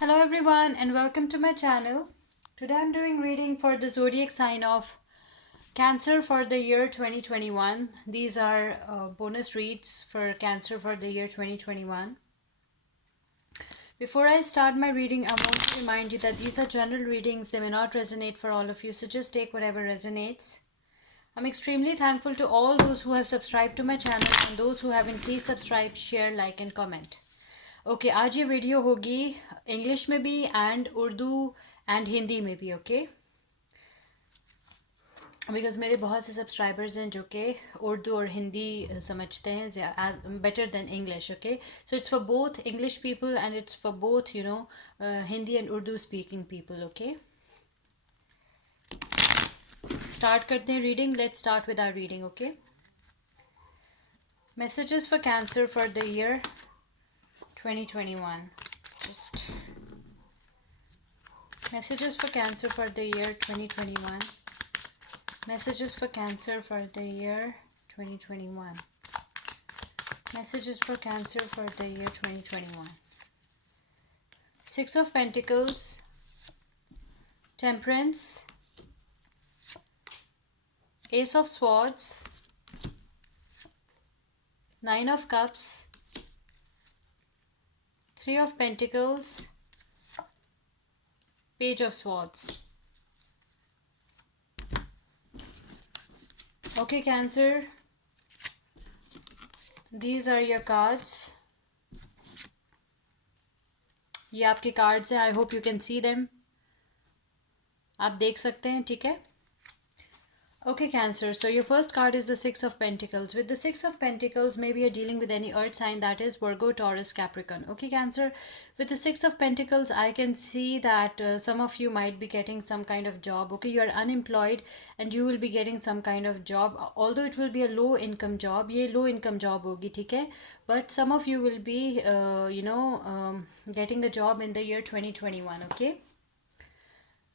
Hello everyone and welcome to my channel. Today I'm doing reading for the zodiac sign of Cancer for the year 2021. These are bonus reads for Cancer for the year 2021. Before I start my reading, I want to remind you that these are general readings. They may not resonate for all of you, so just take whatever resonates. I'm extremely thankful to all those who have subscribed to my channel and those who haven't. Please subscribe, share, like and comment. Okay आज ये video होगी English में भी and Urdu and Hindi में भी okay because मेरे बहुत से सब्सक्राइबर्स हैं जो कि उर्दू और हिंदी समझते हैं better than English okay so it's for both English people and it's for both Hindi and Urdu speaking people okay start करते हैं reading let's start with our reading okay messages for Cancer for the year 2021 just messages for cancer for the year 2021 messages for cancer for the year 2021 messages for cancer for the year 2021 Six of Pentacles, Temperance, Ace of Swords, Nine of Cups, Three of Pentacles, Page of Swords. Okay, Cancer. These are your cards. ये आपके cards हैं. I hope you can see them. आप देख सकते हैं, ठीक है? Okay, Cancer. So your first card is the Six of Pentacles. With the Six of Pentacles, maybe you're dealing with any earth sign, that is Virgo, Taurus, Capricorn. Okay, Cancer. With the Six of Pentacles, I can see that some of you might be getting some kind of job. Okay, you are unemployed and you will be getting some kind of job. Although it will be a low income job. ये low income job होगी, ठीक है? But some of you will be, getting a job in the year 2021. Okay.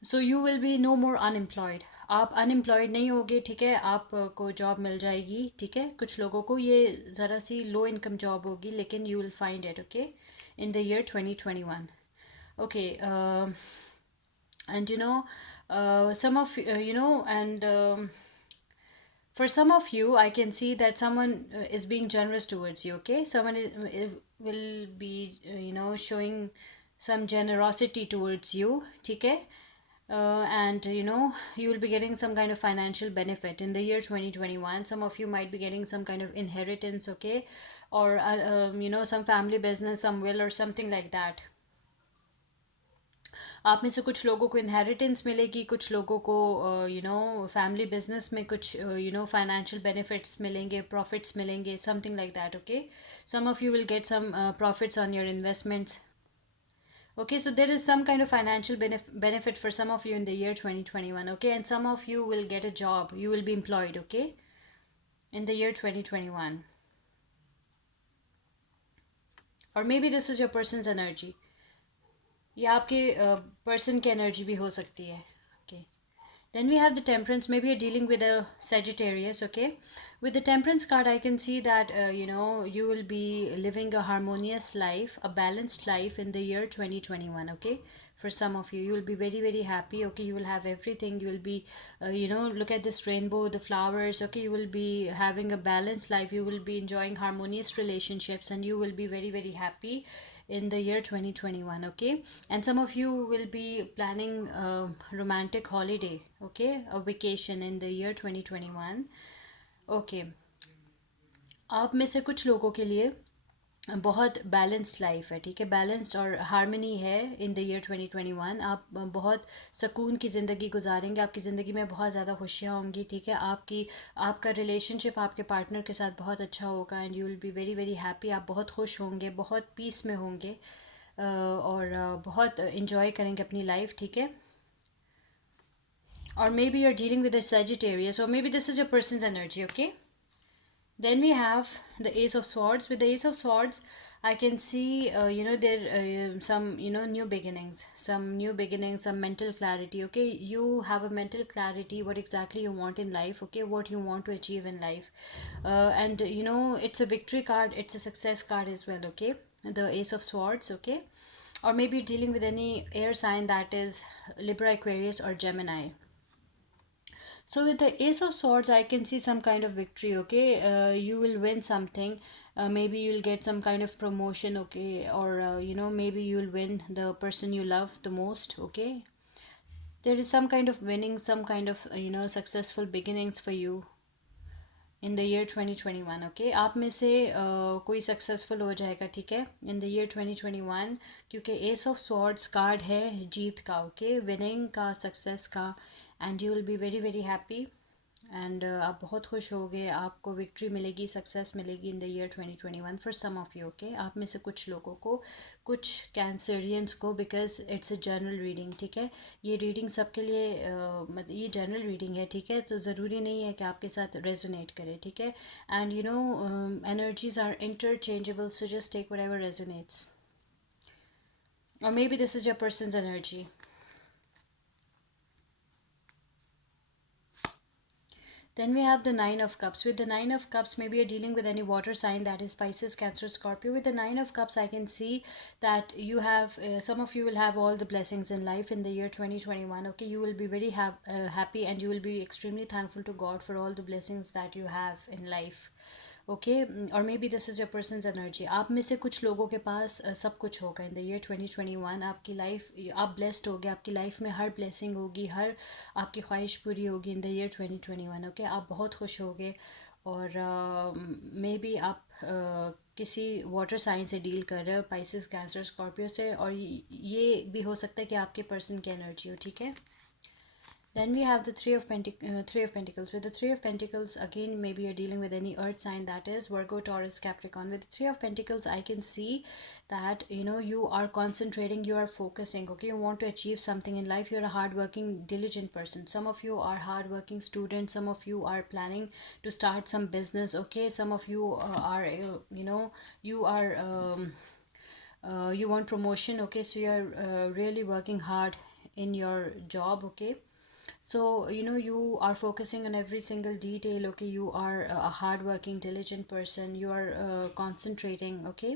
So you will be no more unemployed. आप unemployed नहीं होगे, ठीक है? आपको जॉब मिल जाएगी, ठीक है? कुछ लोगों को ये ज़रा सी लो इनकम जॉब होगी, लेकिन you will find it okay in the year 2021. Okay and some of and for some of you I can see that someone is being generous towards you. Okay, someone will be showing some generosity towards you, ठीक है? And you will be getting some kind of financial benefit in the year 2021. Some of you might be getting some kind of inheritance, okay, or some family business, some will or something like that. आप में से कुछ लोगों को inheritance मिलेगी, कुछ लोगों को फैमिली बिजनेस में कुछ फाइनेंशियल बेनिफिट्स मिलेंगे, प्रॉफिट्स मिलेंगे, something like that. Okay, some of you will get some profits on your investments. Okay, so there is some kind of financial benefit for some of you in the year 2021. Okay, and some of you will get a job, you will be employed, okay, in the year 2021. Or maybe this is your person's energy. ये आपके person की energy भी हो सकती है. Okay. Then we have the Temperance. Maybe you're dealing with a Sagittarius, okay? With the Temperance card, I can see that, you will be living a harmonious life, a balanced life in the year 2021, okay? For some of you, you will be very, very happy, okay? You will have everything. You will be, look at this rainbow, the flowers, okay? You will be having a balanced life. You will be enjoying harmonious relationships and you will be very, very happy in the year 2021. Okay, and some of you will be planning a romantic holiday, okay, a vacation in the year 2021. Okay, आप में से कुछ लोगों के लिए बहुत balanced life है, ठीक है? बैलेंस्ड और हारमनी है इन द ईयर 2021. आप बहुत सुकून की ज़िंदगी गुजारेंगे, आपकी ज़िंदगी में बहुत ज़्यादा खुशियाँ होंगी, ठीक है? आपका रिलेशनशिप आपके पार्टनर के साथ बहुत अच्छा होगा and you will be very very happy. आप बहुत खुश होंगे, बहुत पीस में होंगे और बहुत इन्जॉय करेंगे अपनी लाइफ, ठीक है? और maybe you are dealing with a Sagittarius, or maybe this is your person's energy, okay? Then we have the Ace of Swords. With the Ace of Swords, I can see, there some, new beginnings, some mental clarity. Okay, you have a mental clarity what exactly you want in life. Okay, what you want to achieve in life, and it's a victory card. It's a success card as well. Okay, the Ace of Swords. Okay, or maybe you're dealing with any air sign, that is Libra, Aquarius, or Gemini. So with the Ace of Swords, I can see some kind of victory. Okay, you will win something. Maybe you'll get some kind of promotion. Okay, or maybe you'll win the person you love the most. Okay, there is some kind of winning, some kind of successful beginnings for you in the year 2021. Okay, आप में से कोई successful हो जाएगा. ठीक है, in the year 2021, क्योंकि S of swords card है जीत का. ओके, विनिंग का, सक्सेस का, and you will be very very happy. And आप बहुत खुश होगे, आपको विक्ट्री मिलेगी, सक्सेस मिलेगी in the year 2021 for some of you. Okay, आप में से कुछ लोगों को, कुछ कैंसरियंस को, because it's a general reading. ठीक है, ये रीडिंग सबके लिए मतलब ये जनरल रीडिंग है. ठीक है, तो ज़रूरी नहीं है कि आपके साथ रेजोनेट करे. ठीक है, and energies are interchangeable, so just take whatever resonates. और maybe this is your person's energy. Then we have the Nine of Cups. With the Nine of Cups, maybe you're dealing with any water sign, that is Pisces, Cancer, Scorpio. With the Nine of Cups, I can see that you have, some of you will have all the blessings in life in the year 2021. Okay, you will be very happy, and you will be extremely thankful to God for all the blessings that you have in life. Okay, और maybe this is your person's energy. आप में से कुछ लोगों के पास सब कुछ होगा इन द ईयर 2021. आपकी लाइफ, आप ब्लेस्ड होगे, आपकी लाइफ में हर ब्लेसिंग होगी, हर आपकी ख्वाहिश पूरी होगी इन द ईयर 2021. ओके, आप बहुत खुश होगे. और मे बी आप किसी वाटर साइन से डील कर रहे हो, पाइसेस, कैंसर, स्कॉर्पियो से, और ये भी हो सकता है कि आपके पर्सन की एनर्जी हो. ठीक है, then we have the Three of Pentacles. With the Three of Pentacles, again, maybe you're dealing with any earth sign, that is Virgo, Taurus, Capricorn. With the Three of Pentacles, I can see that you are concentrating, you are focusing. Okay, you want to achieve something in life. You're a hardworking, diligent person. Some of you are hardworking students. Some of you are planning to start some business. Okay, some of you are you are you want promotion. Okay, so you're really working hard in your job. Okay, so you are focusing on every single detail. Okay, you are a hardworking, diligent person. You are concentrating. Okay,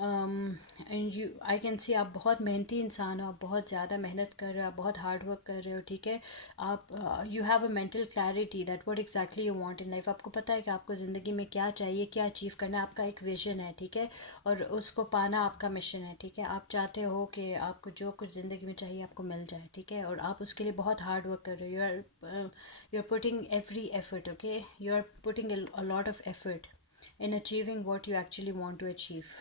and you, I can see आप बहुत मेहनती इंसान हो, आप बहुत ज़्यादा मेहनत कर रहे हो, आप बहुत हार्ड वर्क कर रहे हो. ठीक है, आप you have a mental clarity that what exactly you want in life. आपको पता है कि आपको ज़िंदगी में क्या चाहिए, क्या अचीव करना है. आपका एक विजन है. ठीक है, और उसको पाना आपका मिशन है. ठीक है, आप चाहते हो कि आपको जो कुछ ज़िंदगी में चाहिए आपको मिल जाए. ठीक है, और आप उसके लिए बहुत हार्ड वर्क कर रहे हो. You are putting every effort. Okay, you are putting a lot of effort in achieving what you actually want to achieve.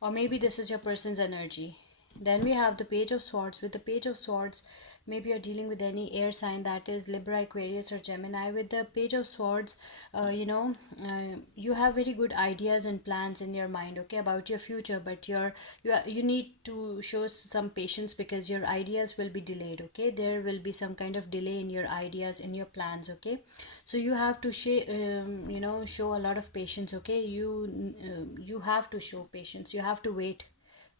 Or maybe this is your person's energy. Then we have the Page of Swords. With the Page of Swords, maybe you're dealing with any air sign, that is Libra, Aquarius, or Gemini. With the Page of Swords, you have very good ideas and plans in your mind, okay, about your future, but you need to show some patience because your ideas will be delayed. Okay, there will be some kind of delay in your ideas, in your plans. Okay, so you have to show a lot of patience. Okay, you have to show patience, you have to wait.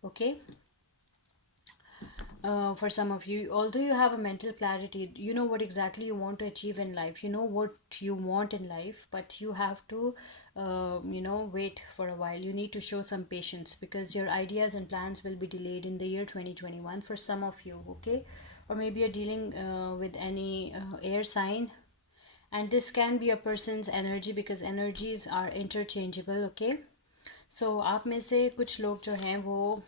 Okay, for some of you, although you have a mental clarity, you know what exactly you want to achieve in life, you know what you want in life, but you have to wait for a while. You need to show some patience because your ideas and plans will be delayed in the year 2021 for some of you. Okay, or maybe you're dealing with any air sign, and this can be a person's energy because energies are interchangeable. Okay, so आप में से कुछ लोग जो हैं वो,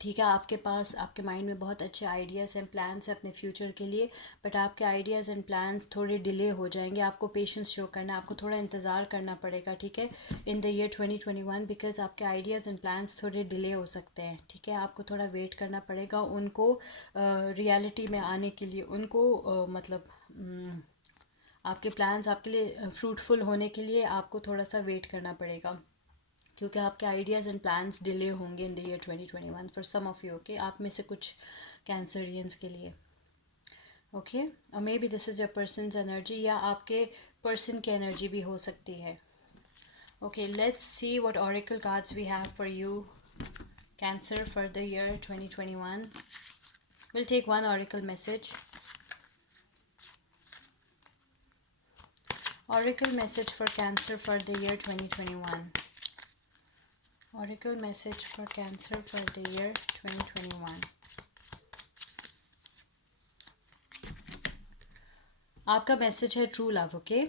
ठीक है, आपके पास, आपके माइंड में बहुत अच्छे आइडियाज़ एंड प्लान्स हैं अपने फ्यूचर के लिए, बट आपके आइडियाज़ एंड प्लान्स थोड़े डिले हो जाएंगे. आपको पेशेंस शो करना है, आपको थोड़ा इंतज़ार करना पड़ेगा. ठीक है, इन द ईयर 2021, बिकॉज आपके आइडियाज़ एंड प्लान्स थोड़े डिले हो सकते हैं. ठीक है, आपको थोड़ा वेट करना पड़ेगा उनको रियलिटी में आने के लिए, उनको आपके प्लान्स आपके लिए फ्रूटफुल होने के लिए आपको थोड़ा सा वेट करना पड़ेगा, क्योंकि आपके आइडियाज़ एंड प्लान्स डिले होंगे in the year 2021 for some of you. Okay, आप में से कुछ कैंसरियंस के लिए. ओके, और maybe this is your person's energy, या आपके पर्सन की एनर्जी भी हो सकती है. Okay, let's see what oracle cards we have for you Cancer for the year 2021. Will take one oracle message. Oracle message for Cancer for the year 2021. Oracle message for Cancer for the year 2021. आपका message है true love. Okay,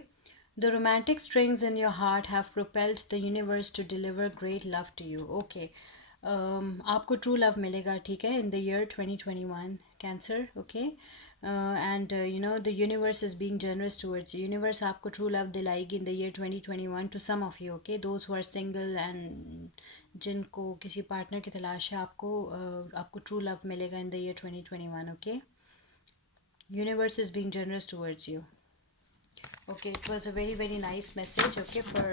the romantic strings in your heart have propelled the universe to deliver great love to you. Okay, आपको true love मिलेगा, ठीक है, in the year 2021 cancer. Okay, and you know the universe is being generous towards. Universe आपको true love दिलाएगी in the year 2021 to some of you. Okay, those who are single and जिनको किसी partner की तलाश है, आपको true love मिलेगा इन the year 2021. Okay, universe is being generous towards you. Okay, it was a very nice message, okay, for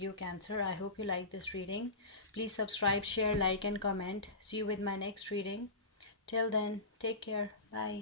you Cancer. I hope you like this reading. Please subscribe, share, like and comment. See you with my next reading. Till then, take care. Bye.